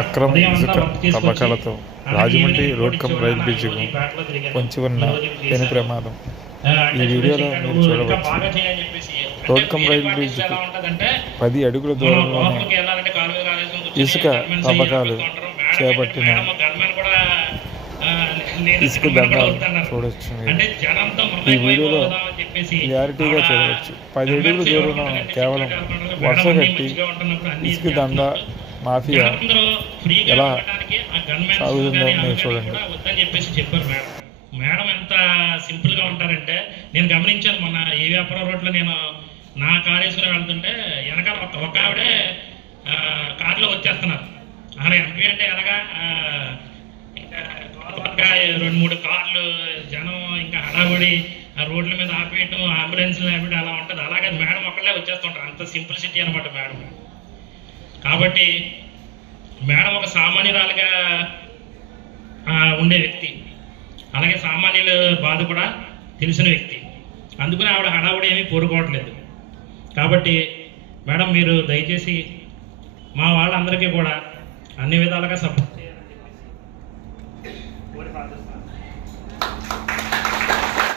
అక్రమ ఇసుక తవ్వకాలతో Rajahmundry road come rail బ్రిడ్జికు పొంచి ఉన్న పెను ప్రమాదం ఈ వీడియోలో మీరు చూడవచ్చు. రోడ్ కమ్ రైల్ బ్రిడ్జికు 10 అడుగుల దూరంలోనే ఇసుక తవ్వకాలు చేపట్టిన ఇసుక దండాలు చూడవచ్చు. ఈ వీడియోలో క్లారిటీగా చూడవచ్చు. 10 అడుగుల దూరంలో కేవలం వరుస కట్టి ఇసుక దండ మాఫియా ఎలా సాగుతుందో మీరు చూడండి. మేడం ఎంత సింపుల్గా ఉంటారంటే, నేను గమనించాను మొన్న ఏ వ్యాపారం రోడ్లో నేను నా కారు వేసుకుని వెళ్తుంటే వెనకాల ఒక ఆవిడే కారులో వచ్చేస్తున్నారు. అలా ఎంపీ అంటే ఎలాగా ఇంకా 2-3 కార్లు జనం ఇంకా హడావుడి ఆ రోడ్ల మీద ఆపేయటం, అంబులెన్స్లు ఆపేయటం అలా ఉంటుంది. అలాగే మేడం ఒకళ్ళే వచ్చేస్తుంటారు. అంత సింప్లిసిటీ అనమాట మేడం. కాబట్టి మేడం ఒక సామాన్యురాలుగా ఉండే వ్యక్తి, అలాగే సామాన్యుల బాధ కూడా తెలిసిన వ్యక్తి. అందుకని ఆవిడ హడావుడి ఏమీ కోరుకోవట్లేదు. కాబట్టి మేడం మీరు దయచేసి మా వాళ్ళందరికీ కూడా అన్ని విధాలుగా సపోర్ట్ చేయాలని చెప్పేసి